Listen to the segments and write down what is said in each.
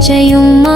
பச்சையும் மா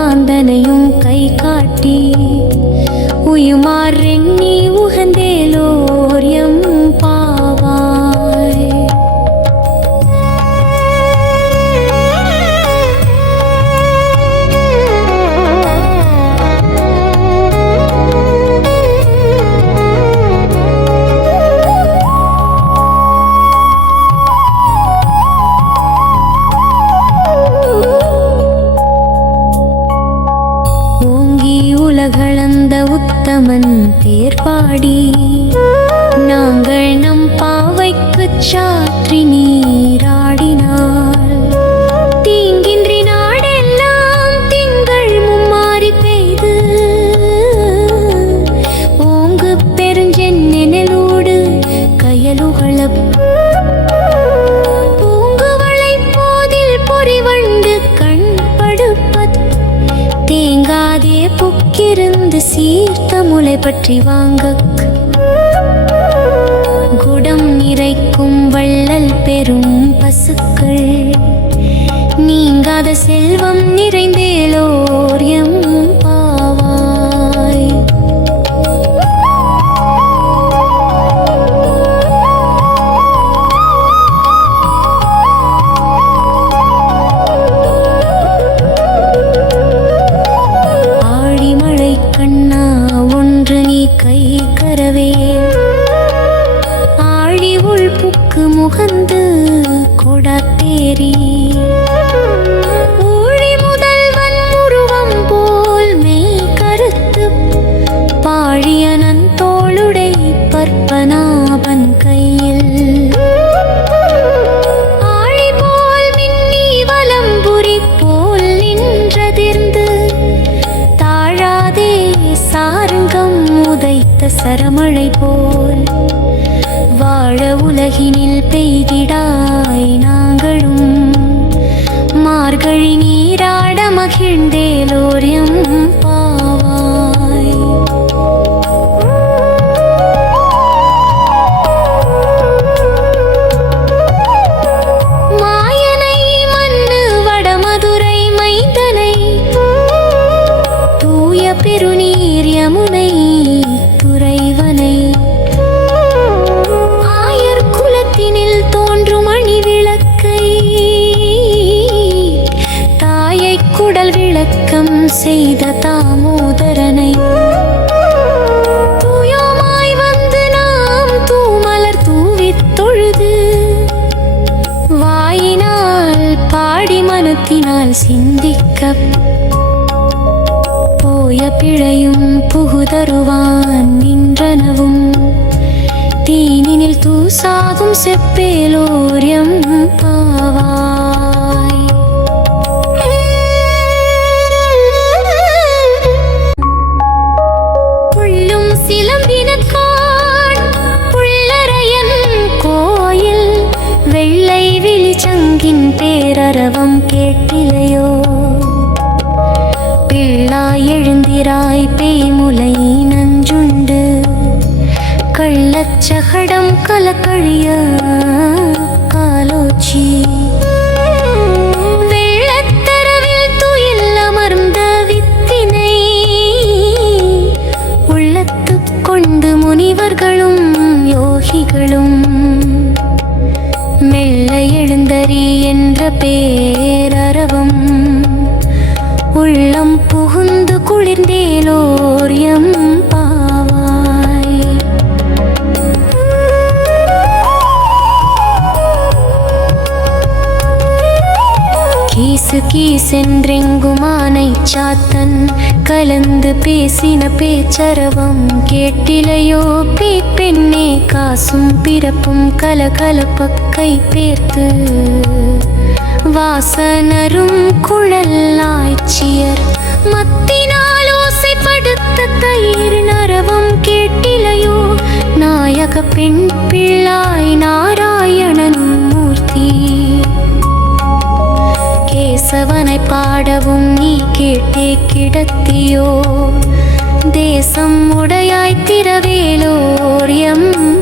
முளை பற்றி வாங்க. கீசு கீசென்றெங்குமானை சாத்தன்? கலந்து பேசின பேச்சரவம் கேட்டிலையோ? பீப்பெண்ணே காசும் பிறப்பும் கலகலப்பக்கை பேர்த்து. வாசனரும் குழல்லாய்ச்சியர். மத்தினால் ஓசைப்படுத்த தயிர் நரவம் கேட்டிலையோ? நாயக பெண் பிள்ளாய் நாராயணன் தேசவனை பாடவும் நீ கேட்டே கிடத்தியோ. தேசம் உடையாய் திரவேலோர் எம்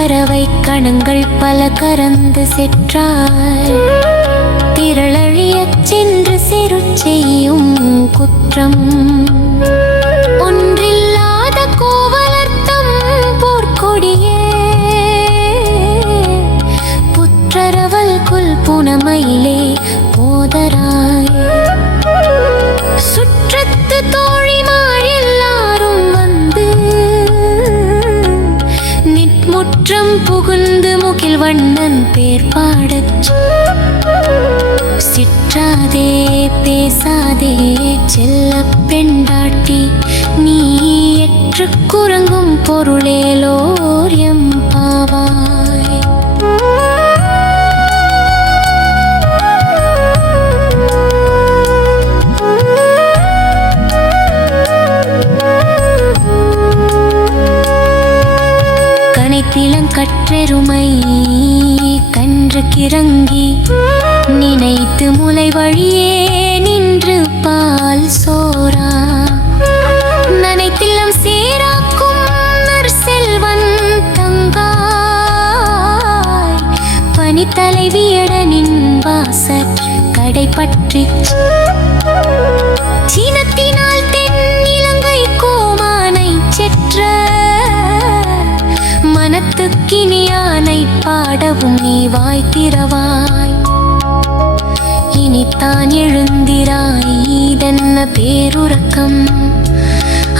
பறவை கணங்கள் பல கறந்து சென்றார் திரளழியச் சென்று சிறு செய்யும் குற்றம். வண்ணன் பேர் பாடச் சிற்றாதே பேசாதே செல்ல பெண்டாட்டி நீ எற்று குரங்கும் பொருளேலோரியம் ஆசை கடை பற்றி சீனத்தினால் தென்னிலங்கை கோமானை செற்ற மனத்துக்கினியானை பாடவும் நீ வாய்த்திரவாய் இனித்தான் எழுந்திராய் இதென்ன பேருறக்கம்.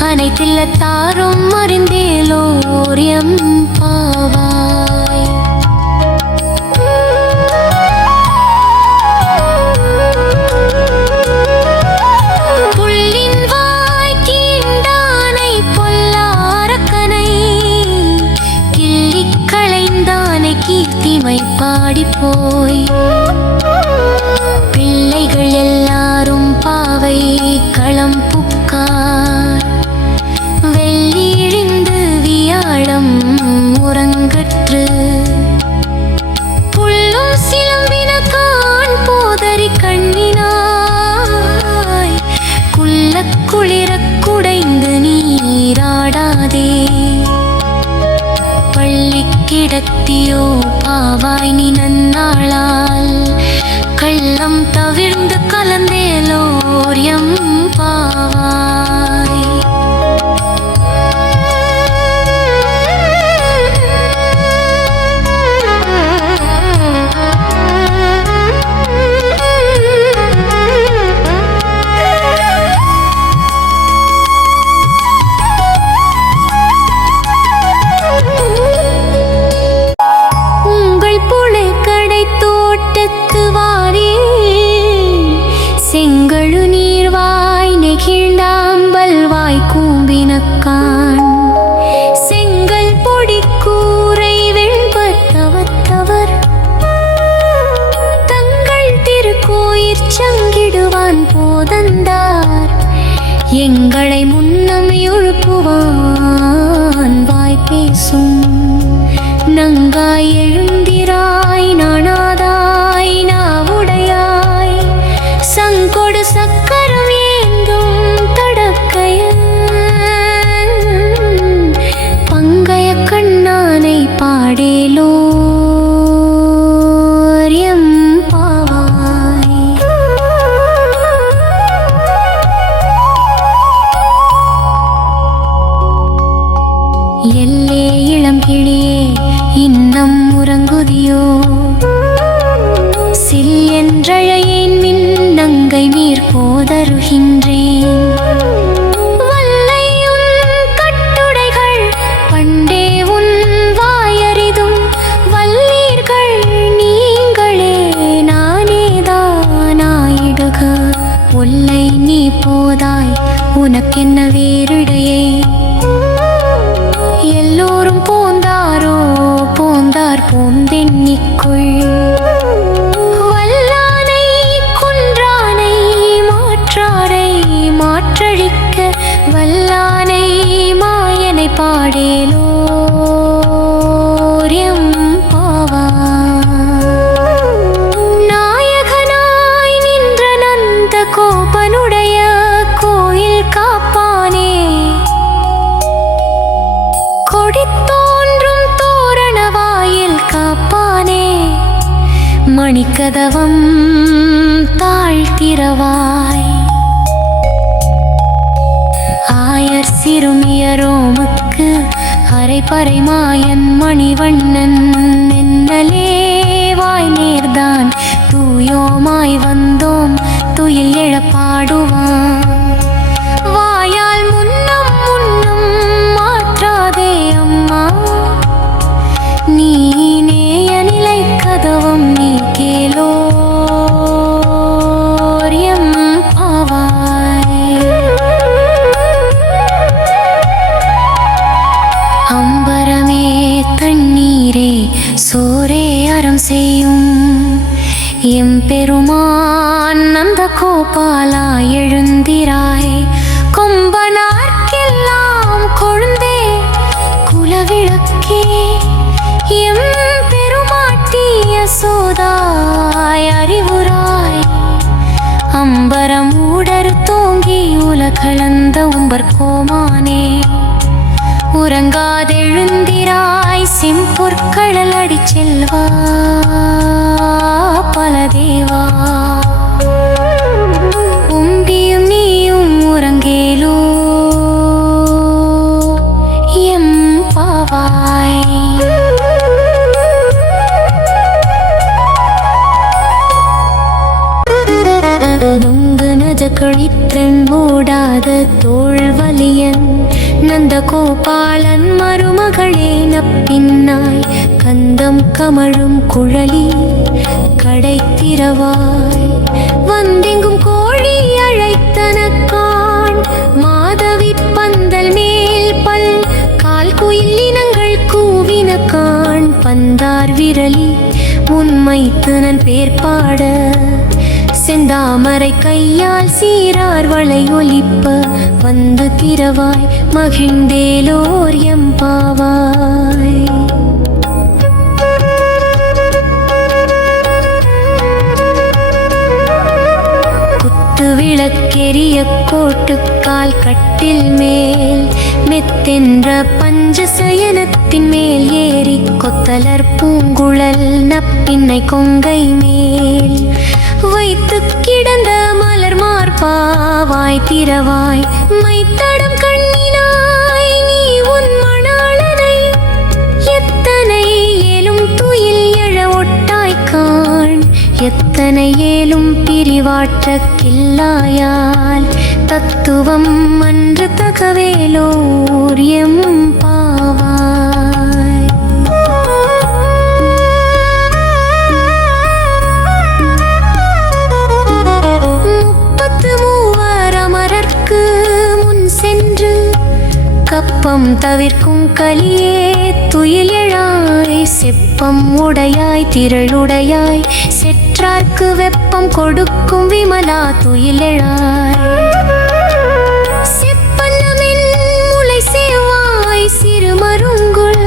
அனைத்தில்லத்தாரும் அறிந்தேலோரியம் பாவா before கிடத்தியோ பாவாய் நீ நன்னாளால். கள்ளம் தவிழ்ந்து கலந்தேலோரியம் பாவாய். எங்களை முன்னம் எழுப்புவான் வாய் பேசும் can கதவம் தாழ்த்திரவாய். ஆயர் சிறுமியரோமுக்கு அரைப்பறை மாயன் மணிவண்ணன் என்னலே வாய் நேர்தான் தூயோமாய் பெருமான் நந்த கோபாலா எழுந்திராய். கொம்பனார்க்கெல்லாம் கொழுந்தே குலவிளக்கே. எம் பெருமாட்டிய சோதாய் அறிவுராய். அம்பரமூடர் தோங்கி உலகளந்த உம்பர் கோமானே. உறங்காதெழுந்திராய் சிம்பொற்களல் அடிச்செல்வா பல தேவா. கோபாலன் மருமகளே நப்பின்னாய். கந்தம் கமழும் குழலி கடைத்திரவாய். வந்தெங்கும் கோழி அழைத்தனக்கான். மாதவி பந்தல் மேல் பல் கால் குயிலினங்கள் கூவினக்கான். பந்தார் விரலி உண்மைத்து நன் பேர் பாட. செந்தாமரை கையால் சீரார் வளை ஒலிப்ப வந்து திரவாய். மகிழ்ந்தேலோர் எம்பாவாய் குத்து விளக்கெரிய கோட்டுக்கால் கட்டில் மேல் மெத்தென்ற பஞ்சசயனத்தின் மேல் ஏறி கொத்தலர் பூங்குழல் நப்பின்னை கொங்கை மேல். வைத்து கிடந்த மலர் மார்பாவாய் திரவாய் மைத்தடம் எத்தனை ஏலும் பிரிவாற்ற கில்லாயால் தத்துவம் அன்று தகவேலோர் எம் பாவாய். முப்பத்து மூவர் அமரர்க்கு முன் சென்று கப்பம் தவிர்க்கும் கலியே துயில் செப்பம் உடையாய் திரளுடையாய் காற்றார்க்கு வெப்பம் கொடுக்கும் விமலா துயில் எழாய் முளை சேவாய் சிறுமருங்குள்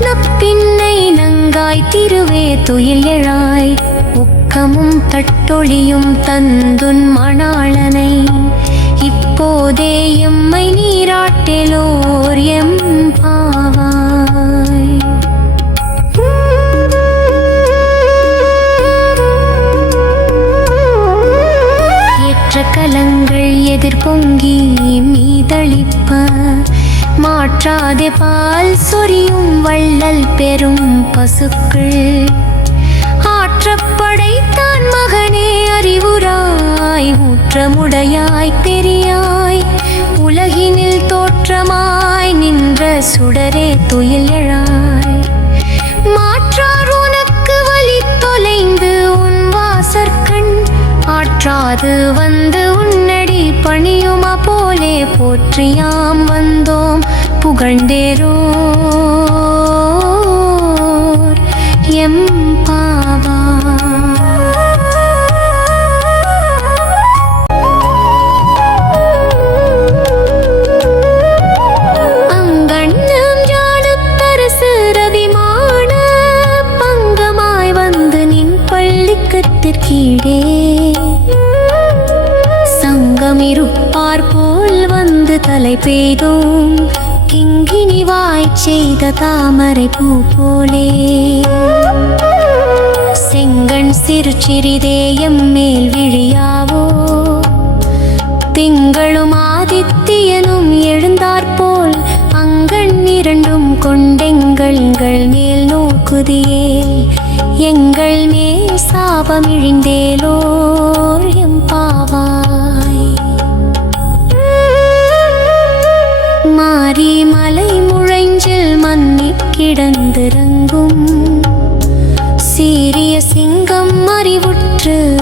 நப்பின்னை நங்காய் திருவே துயில் எழாய் உக்கமும் தட்டொழியும் தந்துன் மணாளனை இப்போதே எம்மை நீராட்டிலோர் எம் மாற்றாதே பால் சொரியும் வள்ளல் பெரும் பசுக்கள். ஆற்றப்படைத்தான் மகனே அறிவுராய் ஊற்றமுடையாய் பெரியாய் உலகினில் தோற்றமாய் நின்ற சுடரே துயில் எழாய். மாற்றார் உனக்கு வழி தொலைந்து உன் வாசற்கண். ஆற்றாது வந்து உன்னடி பணியுமா போலே போற்றியாம் வந்தோம் புகழ்ந்தேரோ எம் பாவா அங்கண்ணம் ஞானப்பரசு ரவிமான போல் வந்து தலை பெய்தோ செய்த தாமரை பூ போலே. செங்கண் சிறு சிறிதேயம் மேல் விழியாவோ. திங்களும் ஆதித்தியனும் எழுந்தாற்போல் அங்கண் இரண்டும் கொண்டெங்கள் மேல் நோக்குதியே. எங்கள் மேல் சாபம் இழிந்தேலோர் எம் பாவா கிடந்திறங்கும். சீரிய சிங்கம் அறிவுற்று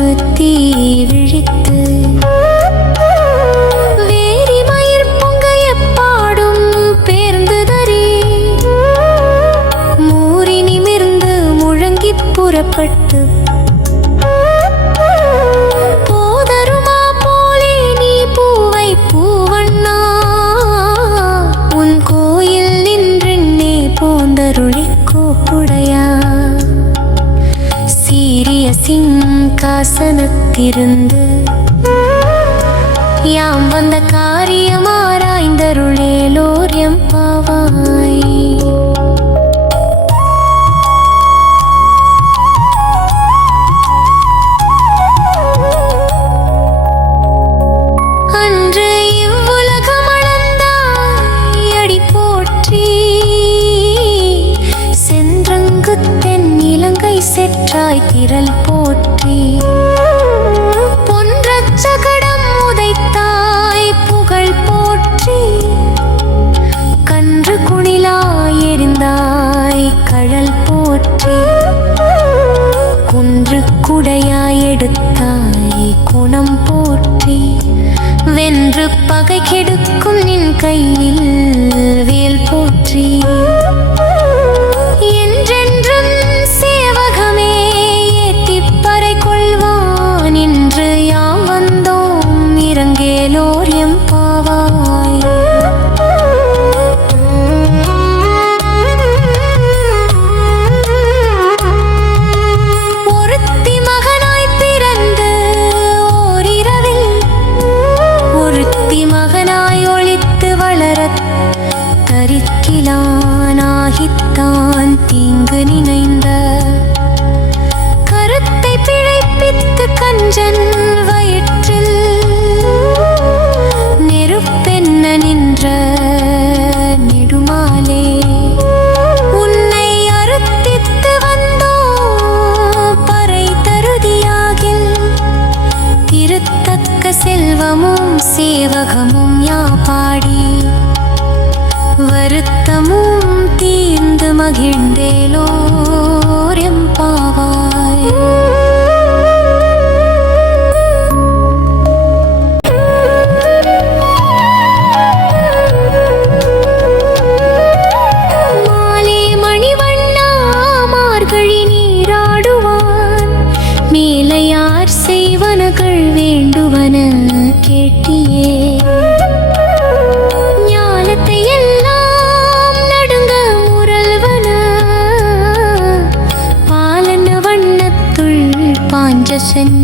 சிங்காசனத்திருந்து யாம் வந்த காரியம் குடையாய் எடுத்தாய் குணம் போற்றி. வென்று பகை கெடுக்கும் நின் கையில் வேல் போற்றி. chân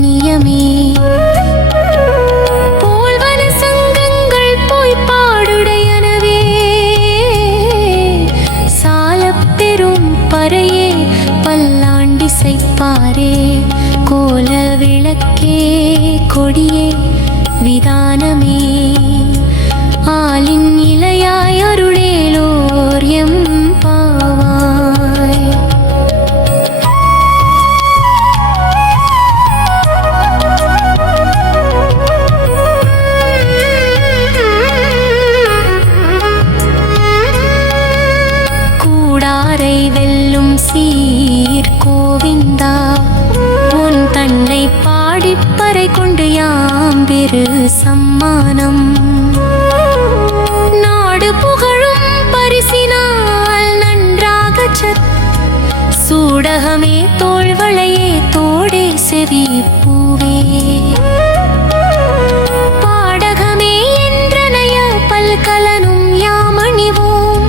ஒரு சம்மானம். நாடு புகழும் பரிசினால் நன்றாக சத். சூடகமே தோள்வளையே தோடே செவி பூவே. பாடகமே என்றனைய பல்கலனும் யாமணிவோம்.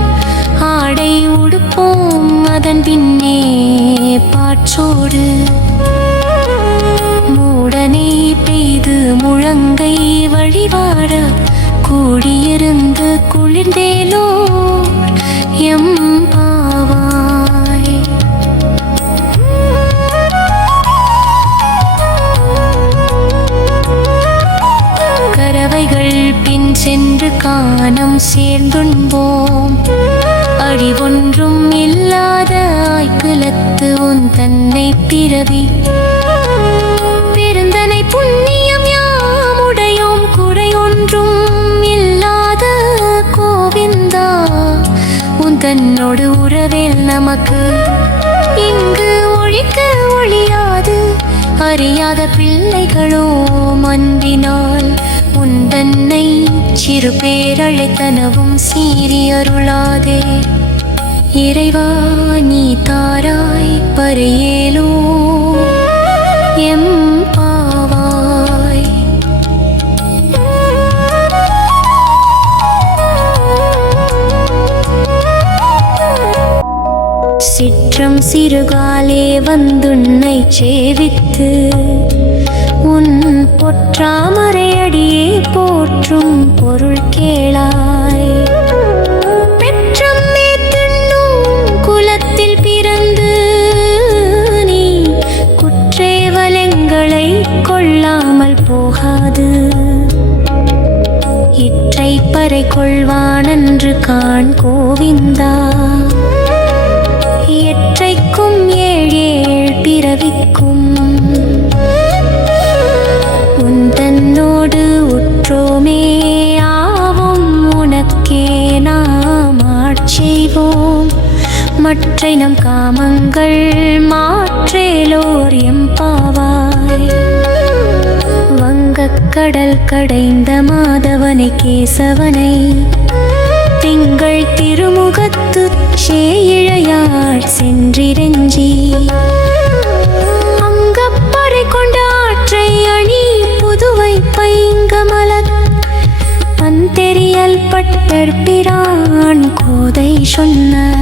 ஆடை உடுப்போம் அதன் பின்னே பாற்றோடு. வாட கூடியிருந்து குளிர்ந்தேலோ எம் பாவாய். கரவைகள் பின் சென்று காணம் சேர்ந்துண்போம். அடி ஒன்றும் இல்லாத ஆய்குலத்து உன் தன்னை பிறவி அன்பினால் உந்தன்னை சிறு பேரழைத்தனவும் சீறி அருளாதே. இறைவா நீ தாராய் பரையேலோ. எம் சிற்றம் சிறுகாலே வந்துன்னை சேவித்து உன் பொற்றாமரையடியே போற்றும் பொருள் கேளாய். பெற்றம்மே குலத்தில் பிறந்து நீ கொள்ளாமல் போகாது. இற்றை பறை கொள்வானன்று காண மற்றை நம் காமங்கள் மாற்றேலோர் எம்பாவாய் வங்கக் கடல் கடைந்த மாதவனை கேசவனை. திங்கள் திருமுகத்து சேயிழையாள் சென்றிரஞ்சி. அங்கப்படை கொண்ட ஆற்றை அணி புதுவை பைங்கமலத் அந்தெரியல் பட்டர் பிரான் கோதை சொன்ன.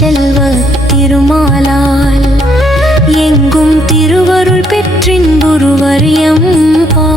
செல்வ திருமாலால் எங்கும் திருவருள் பெற்றின்புருவர் எம் பா